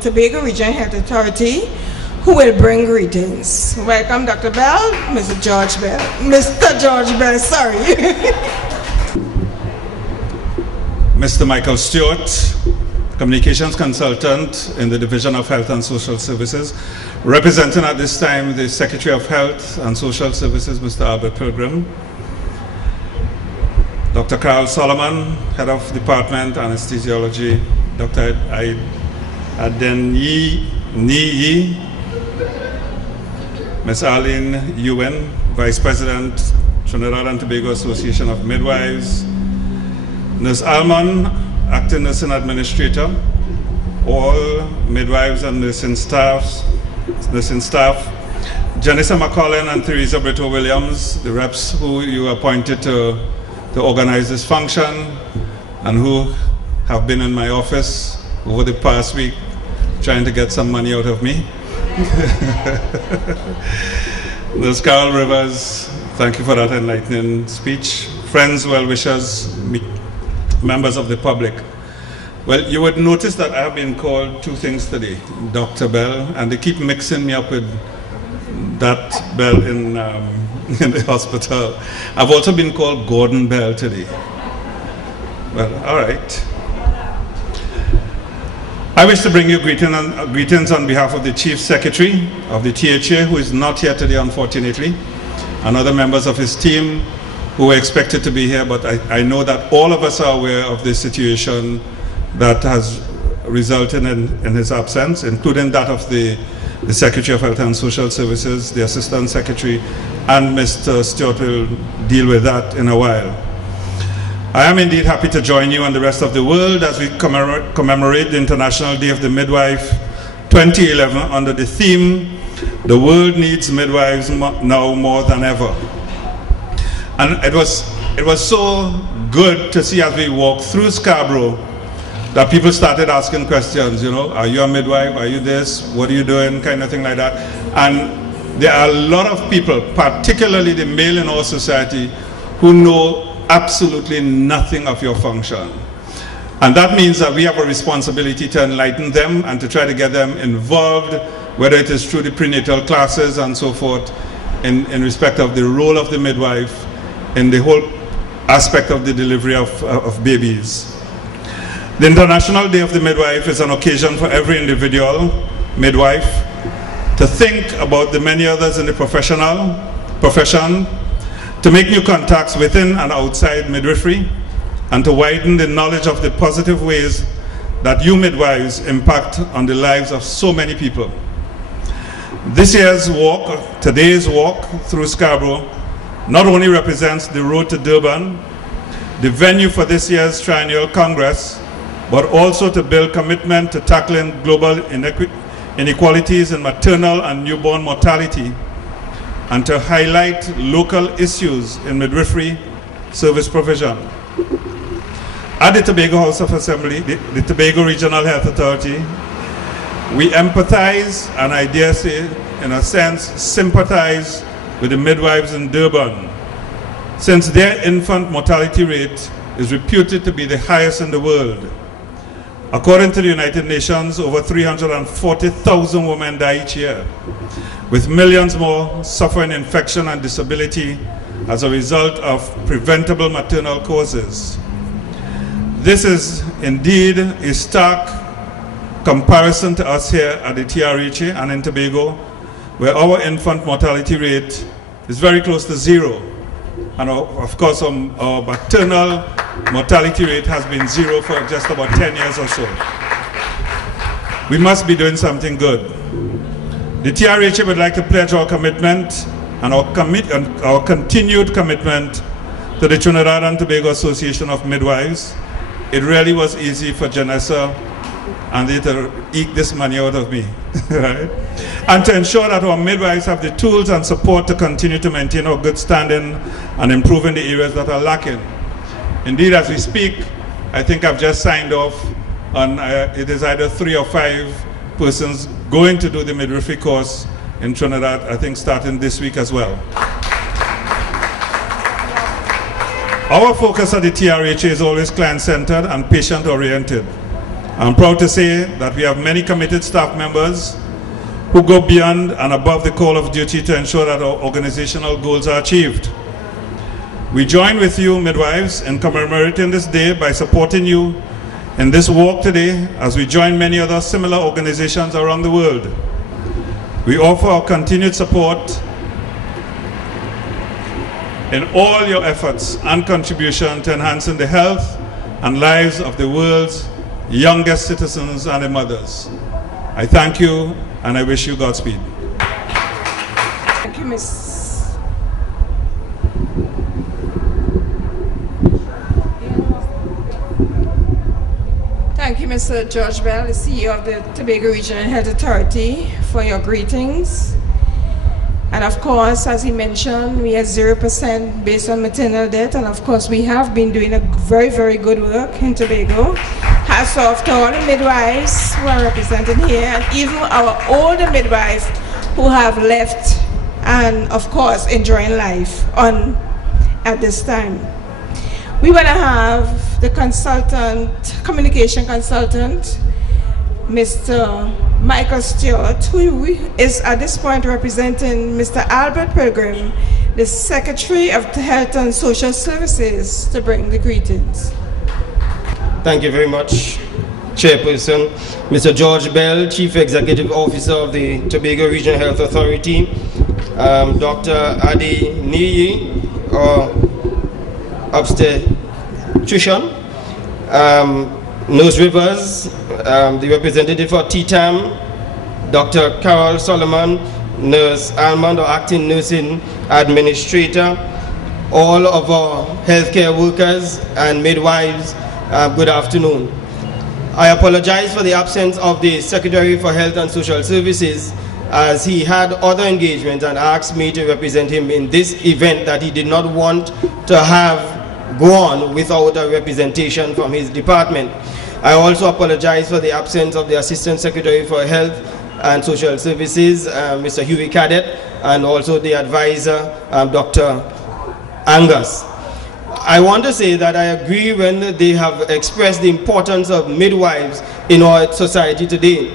Tobago Region Health Authority, who will bring greetings. Welcome, Dr. Bell, Mr. George Bell. Mr. George Bell, sorry. Mr. Michael Stewart, Communications Consultant in the Division of Health and Social Services, representing at this time the Secretary of Health and Social Services, Mr. Albert Pilgrim. Dr. Carl Solomon, Head of Department Anesthesiology, Dr. Adenyi Niyi, Ms. Arlene Ewan, Vice President, Trinidad and Tobago Association of Midwives, Nurse Almond, Acting Nursing Administrator, all midwives and nursing staff, Janissa McCollin and Theresa Brito Williams, the reps who you appointed to organize this function and who have been in my office over the past week trying to get some money out of me. Nurse Carol Rivers, thank you for that enlightening speech. Friends, well-wishers, members of the public. Well, you would notice that I have been called two things today, Dr. Bell, and they keep mixing me up with that Bell in the hospital. I've also been called Gordon Bell today. Well, all right. I wish to bring you greetings on behalf of the Chief Secretary of the THA, who is not here today, unfortunately, and other members of his team who were expected to be here, but I know that all of us are aware of the situation that has resulted in his absence, including that of the Secretary of Health and Social Services, the Assistant Secretary, and Mr. Stewart will deal with that in a while. I am indeed happy to join you and the rest of the world as we commemorate the International Day of the Midwife 2011 under the theme, "The World Needs Midwives Now More Than Ever." And it was so good to see as we walked through Scarborough that people started asking questions, you know, are you a midwife, are you this, what are you doing, kind of thing like that. And there are a lot of people, particularly the male in our society, who know absolutely nothing of your function. And that means that we have a responsibility to enlighten them and to try to get them involved, whether it is through the prenatal classes and so forth, in respect of the role of the midwife in the whole aspect of the delivery of babies. The International Day of the Midwife is an occasion for every individual midwife to think about the many others in the profession, to make new contacts within and outside midwifery, and to widen the knowledge of the positive ways that you midwives impact on the lives of so many people. This year's walk, today's walk through Scarborough, not only represents the road to Durban, the venue for this year's Triennial Congress, but also to build commitment to tackling global inequalities in maternal and newborn mortality, and to highlight local issues in midwifery service provision. At the Tobago House of Assembly, the Tobago Regional Health Authority, we empathize and I dare say, in a sense, sympathize with the midwives in Durban, since their infant mortality rate is reputed to be the highest in the world. According to the United Nations, over 340,000 women die each year, with millions more suffering infection and disability as a result of preventable maternal causes. This is indeed a stark comparison to us here at the TRHA and in Tobago, where our infant mortality rate is very close to zero. And of course, our maternal mortality rate has been zero for just about 10 years or so. We must be doing something good. The TRHA would like to pledge our commitment and our continued commitment to the Trinidad and Tobago Association of Midwives. It really was easy for Janessa and they to eke this money out of me, right? And to ensure that our midwives have the tools and support to continue to maintain our good standing and improve in the areas that are lacking. Indeed, as we speak, I think I've just signed off on, it is either 3 or 5 persons going to do the midwifery course in Trinidad, I think starting this week as well. Our focus at the TRHA is always client-centered and patient-oriented. I'm proud to say that we have many committed staff members who go beyond and above the call of duty to ensure that our organizational goals are achieved. We join with you, midwives, in commemorating this day by supporting you in this walk today as we join many other similar organizations around the world. We offer our continued support in all your efforts and contribution to enhancing the health and lives of the world's youngest citizens and their mothers. I thank you and I wish you Godspeed. Thank you, Ms. Thank you, Mr. George Bell, the CEO of the Tobago Regional Health Authority, for your greetings. And of course, as he mentioned, we are 0% based on maternal death, and of course we have been doing a very, very good work in Tobago. Hats off to all the midwives who are represented here, and even our older midwives who have left and of course enjoying life at this time. We want to have the communication consultant, Mr. Michael Stewart, who is at this point representing Mr. Albert Pilgrim, the Secretary of Health and Social Services, to bring the greetings. Thank you very much, Chairperson. Mr. George Bell, Chief Executive Officer of the Tobago Regional Health Authority, Dr. Adi Niyi, obstetrician, Nurse Rivers, the representative for TTAM, Dr. Carol Solomon, Nurse Almond, or Acting Nursing Administrator, all of our healthcare workers and midwives, good afternoon. I apologize for the absence of the Secretary for Health and Social Services, as he had other engagements and asked me to represent him in this event that he did not want to have go on without a representation from his department. I also apologize for the absence of the Assistant Secretary for Health and Social Services, Mr. Huey Cadet, and also the advisor, Dr. Angus. I want to say that I agree when they have expressed the importance of midwives in our society today.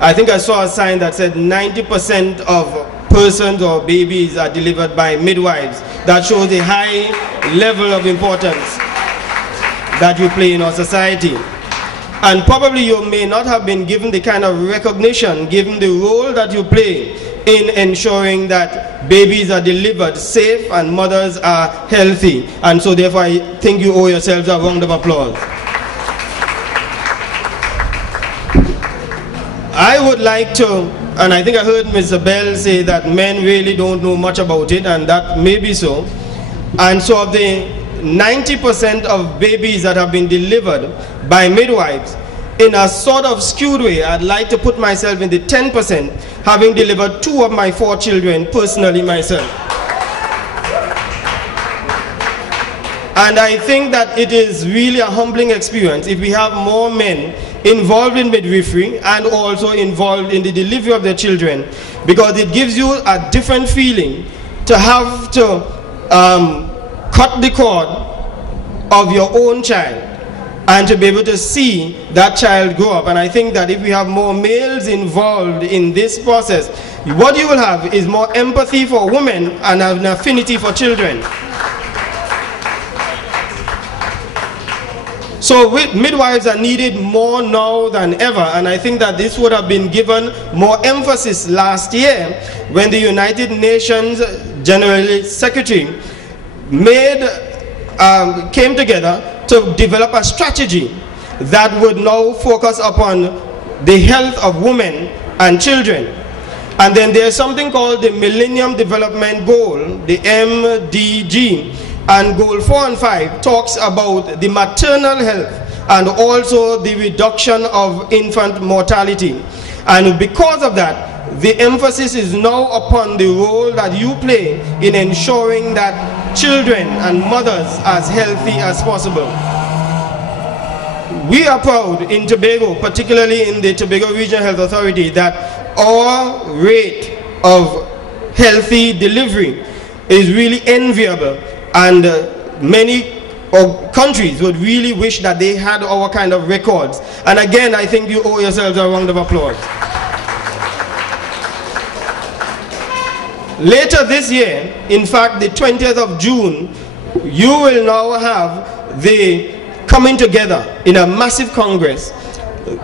I think I saw a sign that said 90% of persons or babies are delivered by midwives. That shows the high level of importance that you play in our society. And probably you may not have been given the kind of recognition, given the role that you play in ensuring that babies are delivered safe and mothers are healthy. And so therefore I think you owe yourselves a round of applause. I would like to, and I think I heard Mr. Bell say that men really don't know much about it, and that may be so. And so of the 90% of babies that have been delivered by midwives, in a sort of skewed way, I'd like to put myself in the 10%, having delivered 2 of my 4 children personally myself. And I think that it is really a humbling experience if we have more men involved in midwifery and also involved in the delivery of their children, because it gives you a different feeling to have to cut the cord of your own child and to be able to see that child grow up. And I think that if we have more males involved in this process, what you will have is more empathy for women and an affinity for children. So midwives are needed more now than ever, and I think that this would have been given more emphasis last year when the United Nations General Secretary came together to develop a strategy that would now focus upon the health of women and children. And then there's something called the Millennium Development Goal, the MDG, and Goal 4 and 5 talks about the maternal health and also the reduction of infant mortality. And because of that, the emphasis is now upon the role that you play in ensuring that children and mothers are as healthy as possible. We are proud in Tobago, particularly in the Tobago Regional Health Authority, that our rate of healthy delivery is really enviable, and many or countries would really wish that they had our kind of records. And again, I think you owe yourselves a round of applause. Later this year, in fact the 20th of June, you will now have the coming together in a massive congress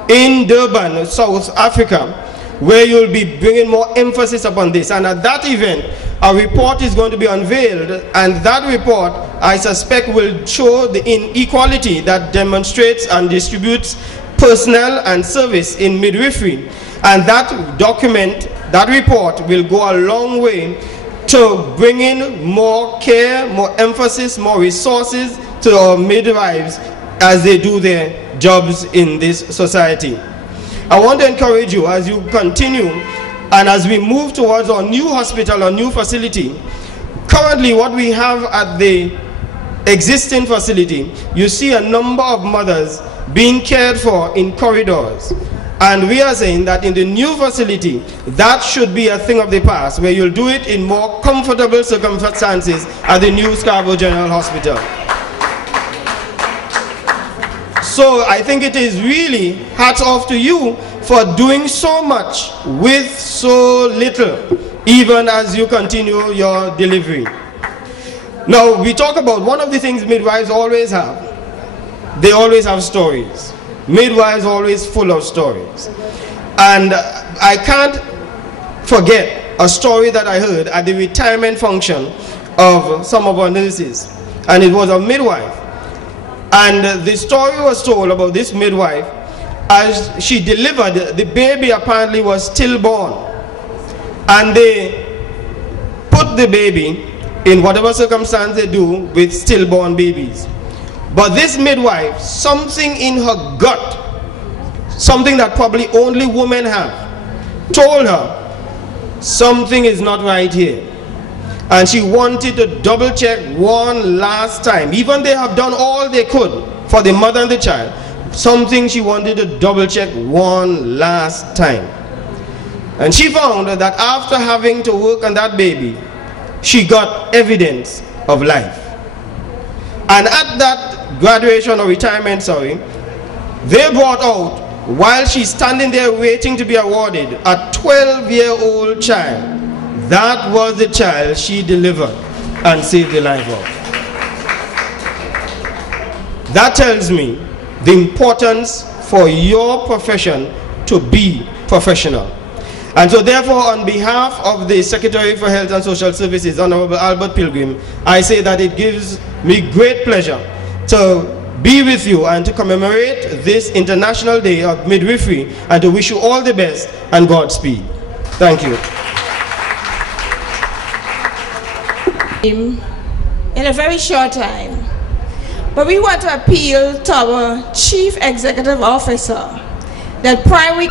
in Durban, South Africa, where you'll be bringing more emphasis upon this. And at that event, a report is going to be unveiled, and that report, I suspect, will show the inequality that demonstrates and distributes personnel and service in midwifery. And that document, that report, will go a long way to bringing more care, more emphasis, more resources to our midwives as they do their jobs in this society. I want to encourage you as you continue and as we move towards our new hospital, our new facility. Currently what we have at the existing facility, you see a number of mothers being cared for in corridors. And we are saying that in the new facility, that should be a thing of the past, where you'll do it in more comfortable circumstances at the new Scarborough General Hospital. So I think it is really hats off to you for doing so much with so little, even as you continue your delivery. Now, we talk about one of the things midwives always have. They always have stories. Midwives are always full of stories. And I can't forget a story that I heard at the retirement function of some of our nurses. And it was a midwife. And the story was told about this midwife. As she delivered, the baby apparently was stillborn. And they put the baby in whatever circumstance they do with stillborn babies. But this midwife, something in her gut, something that probably only women have, told her something is not right here. And she wanted to double check one last time. Even they have done all they could for the mother and the child. Something she wanted to double check one last time. And she found that after having to work on that baby, she got evidence of life. And at that graduation or retirement, they brought out, while she's standing there waiting to be awarded, a 12-year-old child. That was the child she delivered and saved the life of. That tells me the importance for your profession to be professional. And so therefore, on behalf of the Secretary for Health and Social Services, Honorable Albert Pilgrim, I say that it gives me great pleasure to be with you and to commemorate this International Day of Midwifery, and to wish you all the best and Godspeed. Thank you. In a very short time, but we want to appeal to our Chief Executive Officer that primary